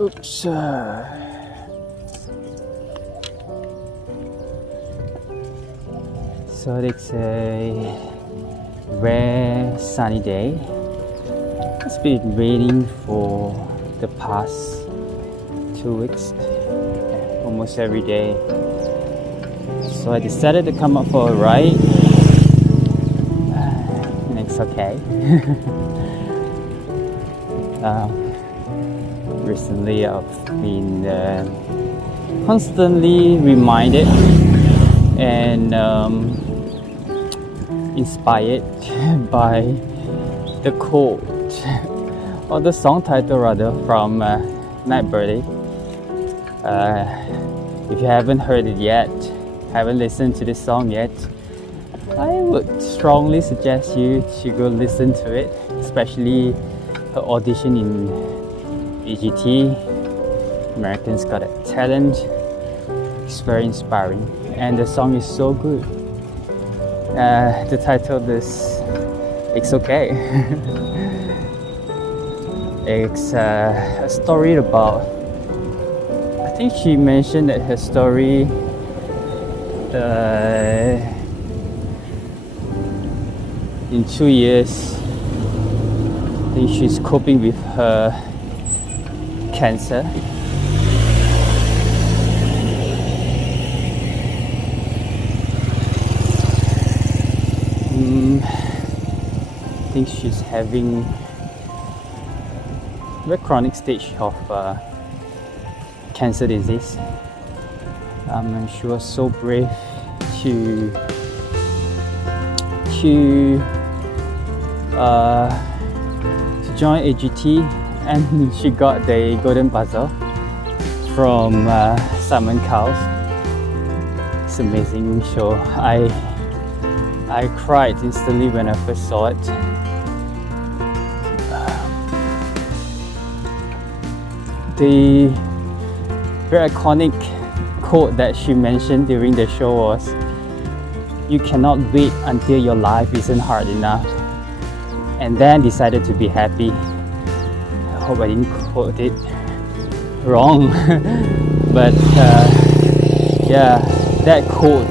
Oops. So it's a rare sunny day. It's been raining for the past 2 weeks, almost every day. So I decided to come up for a ride, and it's okay. Recently I've been constantly reminded and inspired by the quote or the song title rather from Night Birdie. If you haven't heard it yet, haven't listened to this song yet, I would strongly suggest you to go listen to it, especially her audition in AGT, Americans Got Talent. It's very inspiring and the song is so good. The title is It's Okay. It's a story about, I think she mentioned that her story in 2 years I think she's coping with her cancer. I think she's having a chronic stage of cancer disease. And she was so brave to join AGT, and she got the golden buzzer from Simon Cowell. It's an amazing show. I cried instantly when I first saw it. The very iconic quote that she mentioned during the show was, "You cannot wait until your life isn't hard enough and then decided to be happy." I hope I didn't quote it wrong. But yeah, that quote,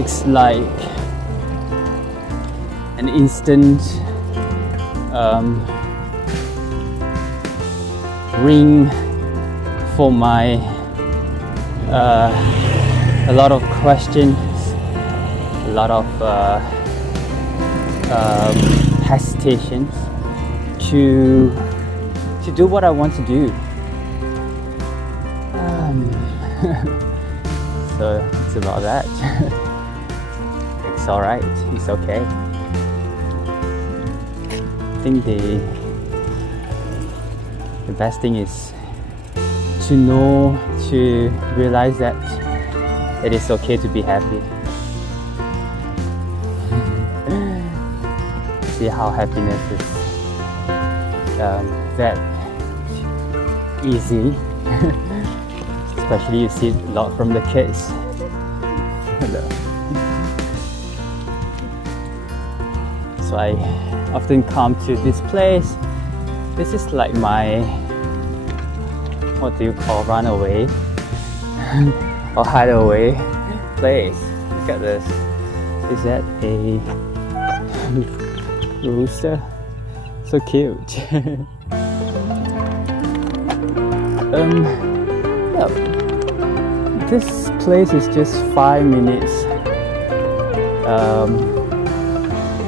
it's like an instant ring for my a lot of questions, a lot of hesitations to do what I want to do. So it's about that. It's alright, it's okay. I think the best thing is to know, to realize that it is okay to be happy. See how happiness is that easy. Especially you see it a lot from the kids. So I often come to this place. This is like my, what do you call, runaway or hideaway place. Look at this. Is that a rooster? So cute. Yeah, this place is just 5 minutes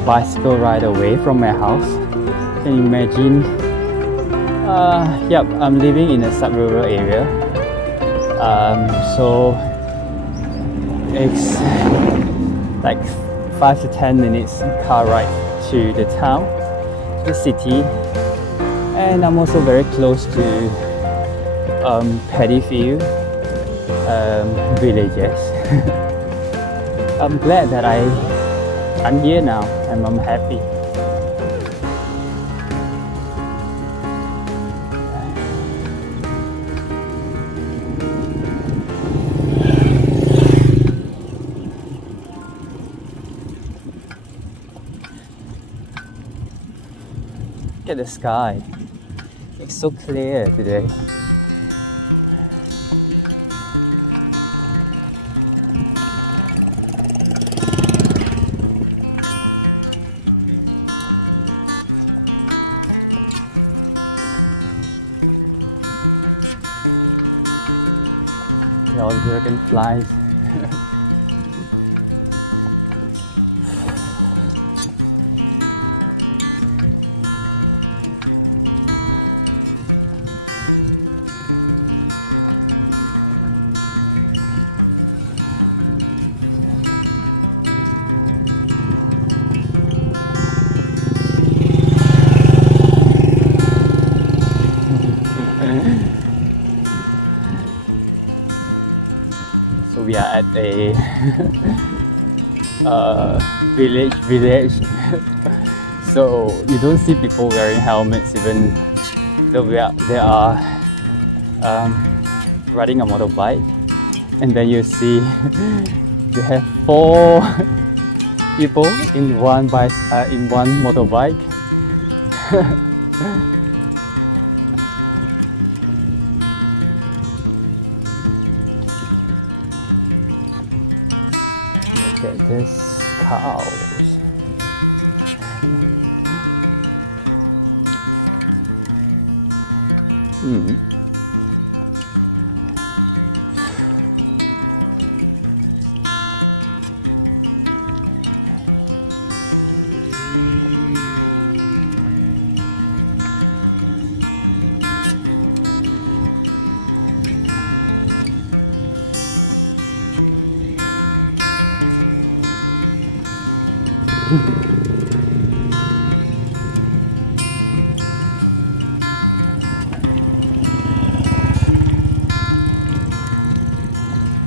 bicycle ride away from my house. Can you imagine? Yep, I'm living in a sub-rural area. So it's like 5 to 10 minutes car ride to the town, the city, and I'm also very close to Paddy Field villages. I'm glad that I'm here now and I'm happy. Look at the sky. It's so clear today. All the dragonflies. So we are at a village. So you don't see people wearing helmets even though they are riding a motorbike. And then you see they have 4 people in one motorbike. Look at this cows.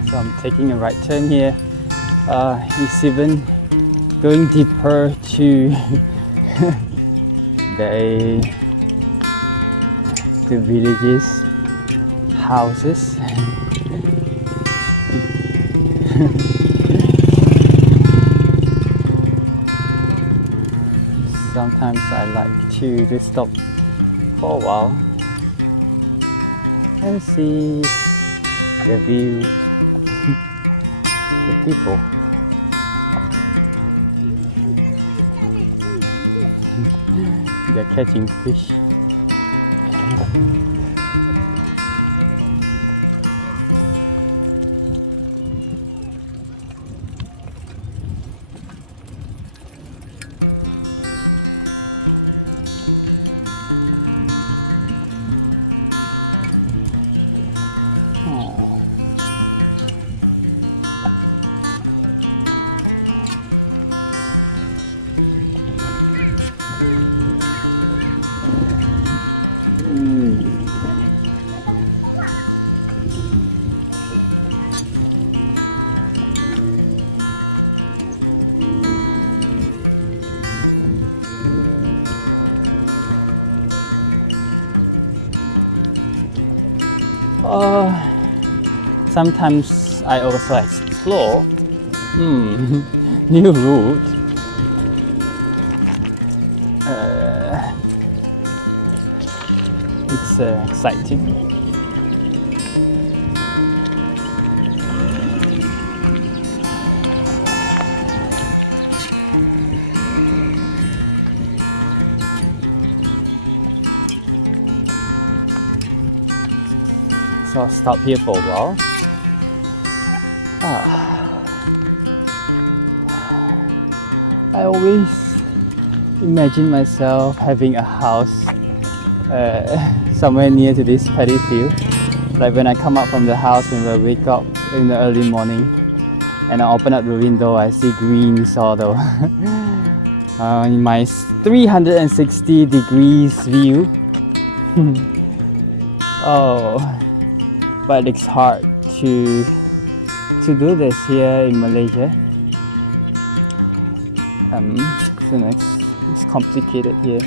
So I'm taking a right turn here. It's even going deeper to the villages, houses. Sometimes I like to just stop for a while and see the view, the people. They're catching fish. Sometimes I also explore new route. It's exciting. So I'll stop here for a while. I always imagine myself having a house somewhere near to this paddy field. Like when I come out from the house and I wake up in the early morning and I open up the window, I see green soil. In my 360 degrees view. But it's hard to do this here in Malaysia. So it's complicated here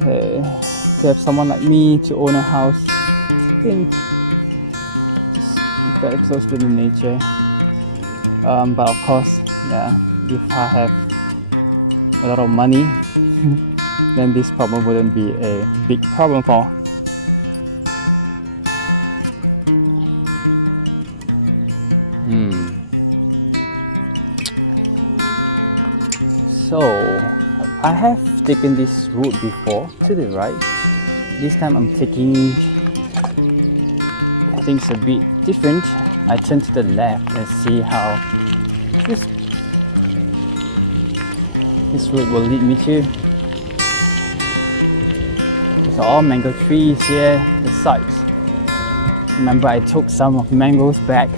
to have someone like me to own a house just very close to the nature. But of course, yeah, if I have a lot of money, then this problem wouldn't be a big problem for. So I have taken this route before to the right. This time I'm taking things a bit different. I turn to the left and see how this route will lead me to. There's all mango trees here, the sides. Remember, I took some of mangoes back.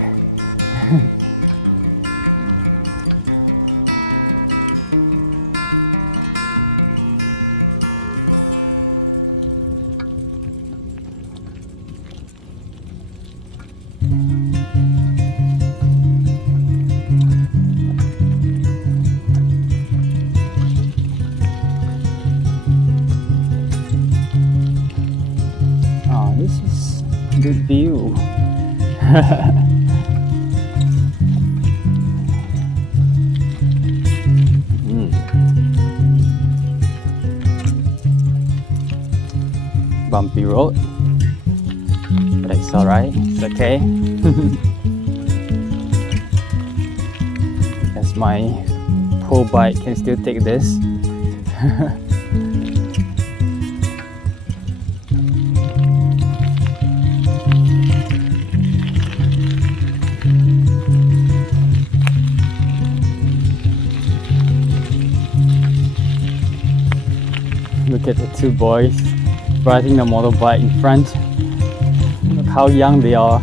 This is a good view. Bumpy road, but it's alright, it's okay. As my poor bike can still take this. Look at the two boys riding the motorbike in front. Look how young they are.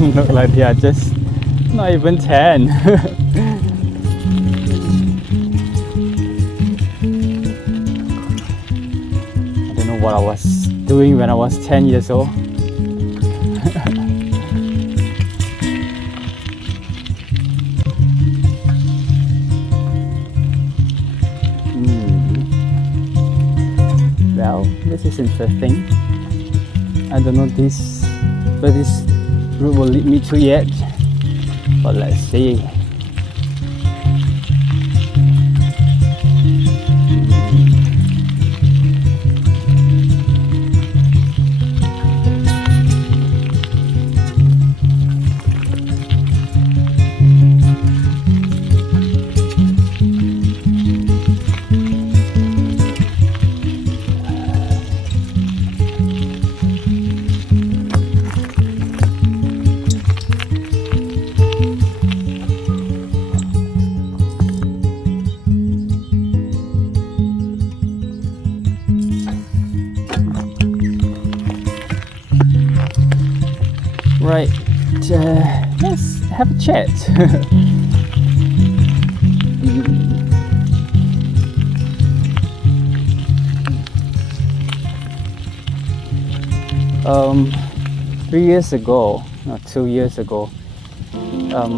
Look like they are just not even 10. I don't know what I was doing when I was 10 years old. Well, this is interesting. I don't know where this route will lead me to yet, but let's see. Right, let's have a chat. Three years ago, no, 2 years ago, I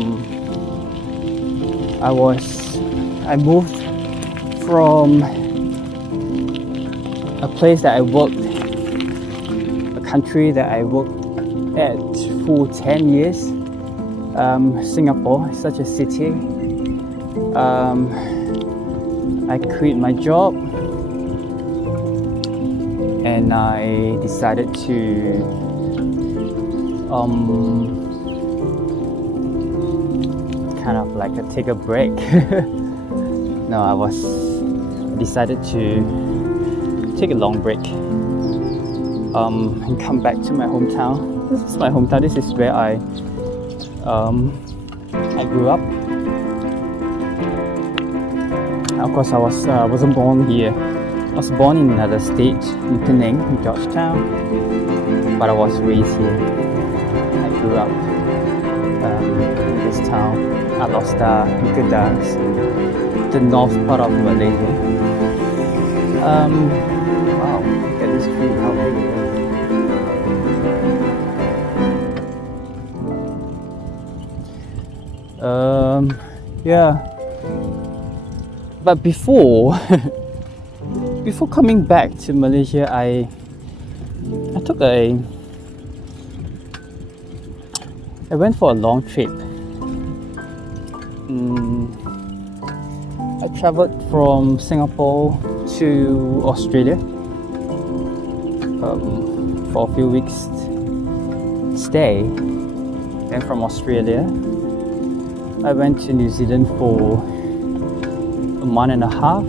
moved from a place that I worked, a country that I worked at for 10 years. Singapore is such a city. I quit my job and I decided to kind of like take a break. No, I decided to take a long break and come back to my hometown. This is my hometown. This is where I grew up. Of course, I wasn't born here. I was born in another state, in Penang, in Georgetown, but I was raised here. I grew up in this town, Alostar, Kedah, the north part of Malaysia. Wow, look at this tree, how big it is. Yeah, but before coming back to Malaysia, I went for a long trip. I traveled from Singapore to Australia for a few weeks stay. Then from Australia, I went to New Zealand for a month and a half,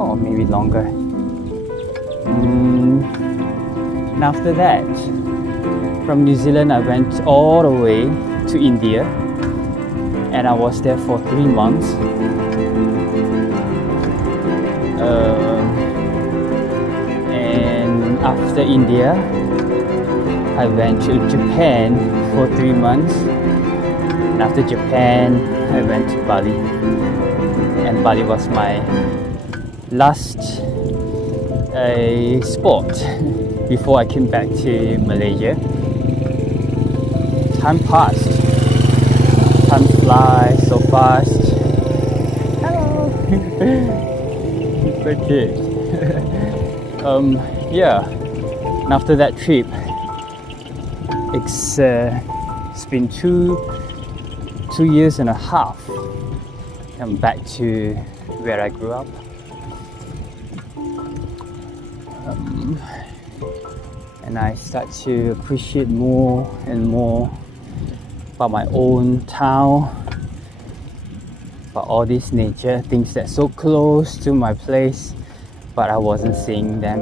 or maybe longer. And after that, from New Zealand, I went all the way to India, and I was there for 3 months. And after India, I went to Japan for 3 months. And after Japan, I went to Bali. And Bali was my last sport before I came back to Malaysia. Time passed. Time flies so fast. Hello. So cute. Yeah. And after that trip, it's been two years and a half. I'm back to where I grew up. And I start to appreciate more and more about my own town, about all these nature things that's so close to my place, but I wasn't seeing them.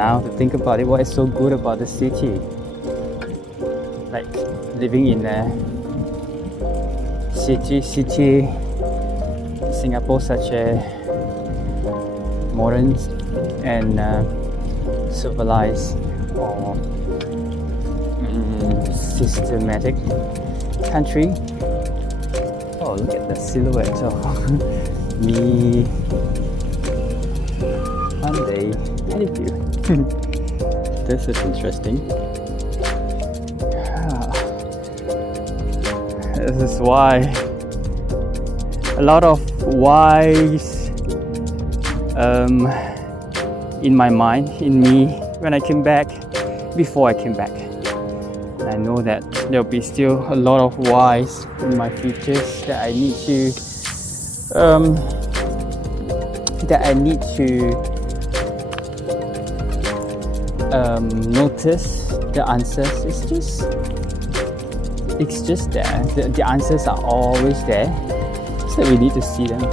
Now to think about it, what is so good about the city? Like living in a city, Singapore, such a modern and civilized or systematic country. Oh, look at the silhouette of me on the Paddy Field. This is interesting. This is why a lot of whys in my mind, in me, when I came back, before I came back. And I know that there'll be still a lot of whys in my futures that I need to notice the answers. It's just there. The answers are always there. So we need to see them.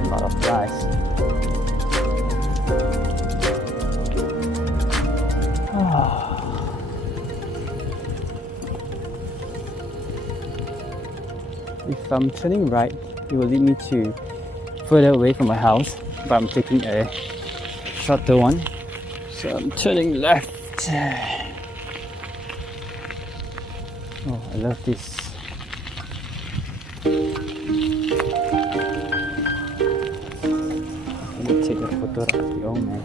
A lot of flies. If I'm turning right, it will lead me to further away from my house, but I'm taking a shorter one. So I'm turning left. Oh, I love this. Let me take a photo of Yong, man.